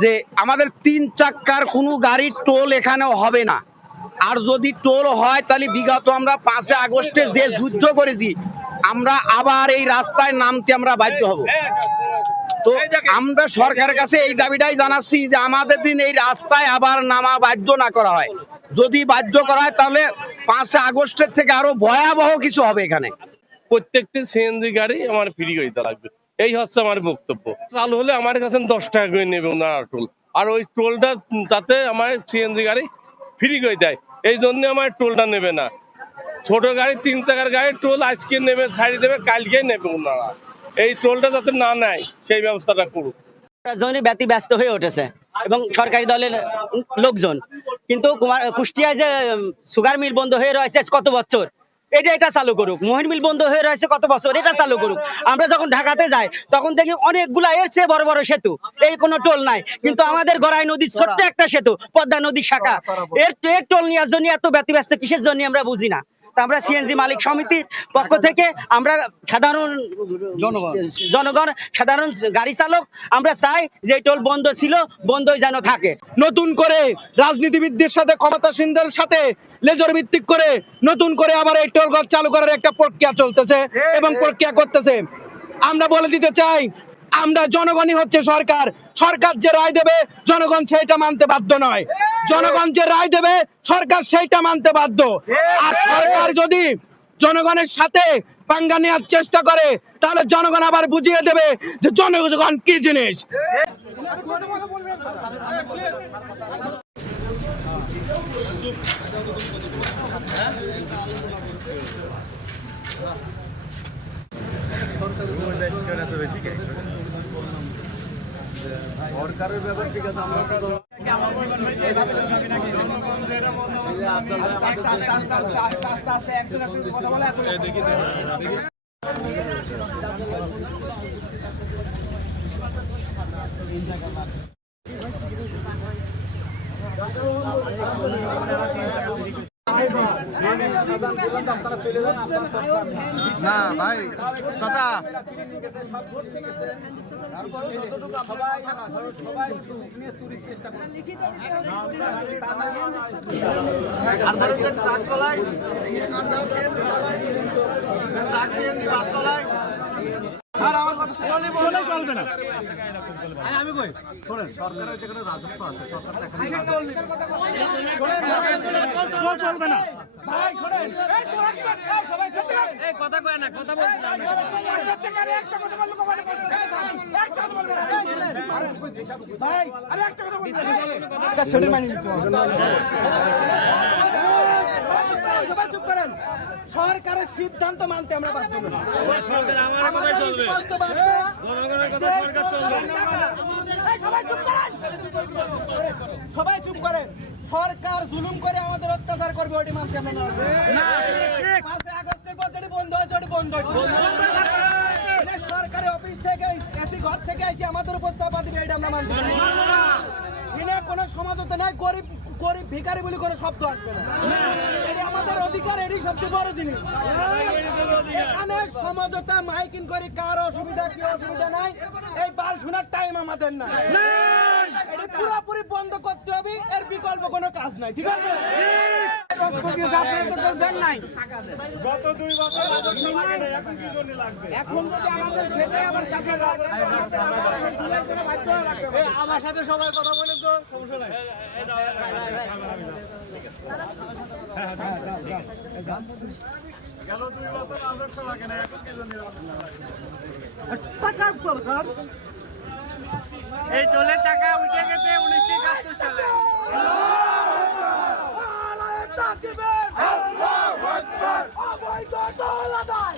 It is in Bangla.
যে আমাদের 3 চাক্কার কোনো গাড়ির টোল এখানেও হবে না। আর যদি টোল হয় তাহলে বিগত আমরা 5 আগস্টে যে যুদ্ধ করেছি আমরা আবার এই রাস্তায় নামতে আমরা বাধ্য হব। তো আমরা সরকারের কাছে এই দাবিটাই জানাচ্ছি যে আমাদের দিন এই রাস্তায় আবার নামা বাধ্য না করা হয়। যদি বাধ্য করা হয় তাহলে 5 আগস্টের থেকে আরো ভয়াবহ কিছু হবে। এখানে প্রত্যেকটি সিএনজি গাড়ি আমার ফ্রি হইতে লাগবে, এই হচ্ছে আমার বক্তব্য। চালু হলে আমার কাছে 10 টাকা করে নেবে ওনারা টোল, আর ওই টোলটা যাতে আমার সিএনজি গাড়ি ফ্রি করে দেয়, এই জন্য আমার টোলটা নেবে না। ছোট গাড়ি 3 চাকার গাড়ির টোল আজকে নেবে, ছাড়িয়ে দেবে, কালকেই নেবে ওনারা। এই টোলটা যাতে না নেয় সেই ব্যবস্থাটা করুক। ব্যস্ত হয়ে উঠেছে এবং সরকারি দলের লোকজন, কিন্তু কুষ্টিয়ায় যে সুগার মিল বন্ধ হয়ে রয়েছে কত বছর, এটা চালু করুক। মহিন মিল বন্ধ হয়ে রয়েছে কত বছর, এটা চালু করুক। আমরা যখন ঢাকাতে যাই তখন দেখি অনেকগুলা এর চেয়ে বড় বড় সেতু, এই কোনো টোল নাই। কিন্তু আমাদের গড়াই নদীর ছোট্ট একটা সেতু, পদ্মা নদীর শাখা, এর টোল নেওয়ার জন্য এত ব্যতিব্যস্ত কিসের জন্য আমরা বুঝি না। আমরা সিএনজি মালিক সমিতির পক্ষ থেকে আমরা সাধারণ জনগণ, সাধারণ গাড়ি চালক, আমরা চাই যে টোল বন্ধ ছিল বন্ধই যেন থাকে। নতুন করে রাজনীতিবিদদের সাথে, ক্ষমতাসীনদের সাথে লেজর ভিত্তিক করে নতুন করে আবার এই টোল চালু করার একটা প্রক্রিয়া চলতেছে এবং প্রক্রিয়া করতেছে। আমরা বলে দিতে চাই, আমরা জনগণই হচ্ছে সরকার। সরকার যে রায় দেবে জনগণ সেইটা মানতে বাধ্য নয়। জনগণ যে রায় দেবে সরকার সেইটা মানতে বাধ্য। আর সরকার যদি জনগণের সাথে পাঙ্গা নেওয়ার চেষ্টা করে তাহলে জনগণ আবার বুঝিয়ে দেবে যে জনগণ কি জিনিস। সরকারের ব্যাপার ঠিক আছে, আমরা না ভাই চাচা আর ধরুন যে ট্রাক চলায়, ট্রাক সিএনজি বাস চলায়, স্যার আমার কথা চলবে না। আমি কই শোনেন, সরকারের যেখানে রাজস্ব আছে সরকার চলবে না ভাই। শোনেন সবাই কথা কয় না, কথা বলতে ভাই, আরে একটা কথা বলতে সেটা মানি নিতে হবে। সবাই চুপ করেন, সরকারের সিদ্ধান্ত মানতে আমরা বাধ্য নই। সরকার আমার কথাই চলবে, জনগণের কথা সরকার চলবে। সবাই চুপ করেন। সরকার জুলুম করে আমাদের অত্যাচার করবে, ওটি মানতে আমরা না। 5 আগস্টের পর যেটি বন্ধ হয়েছে ওটি বন্ধ হয়েছে। সরকারি অফিস থেকে এসি ঘর থেকে এসে আমাদের উপর চাপা দিবে, এটা আমরা মানতে পারি না। এখানে কোনো সমঝোতা নাই, গরিব গরিব ভিখারি বলে কোনো শব্দ আসবে না। এটি আমাদের অধিকার, এটি সবচেয়ে বড় জিনিস। এখানে সমঝোতা মাইকিং করে কার অসুবিধা কি অসুবিধা নাই, এই বাল শোনার টাইম আমাদের নাই। এটি পুরোপুরি বন্ধ করতে হবে, এর বিকল্প কোনো কাজ নাই। ঠিক আছে, গত 2 বছর এখন যদি আমাদের শেষে আবার আমার সাথে সবাই কথা বলেন তো, সমস্যা নাই। গেল 2 বছর আদর্শ লাগে না, এখন কি জন্য টাকার দরকার? এই টোলের টাকা উঠে গেছে 1971 সালে। আল্লাহু আকবার, আল্লাহু আকবার, অবৈধ টোল আদায়।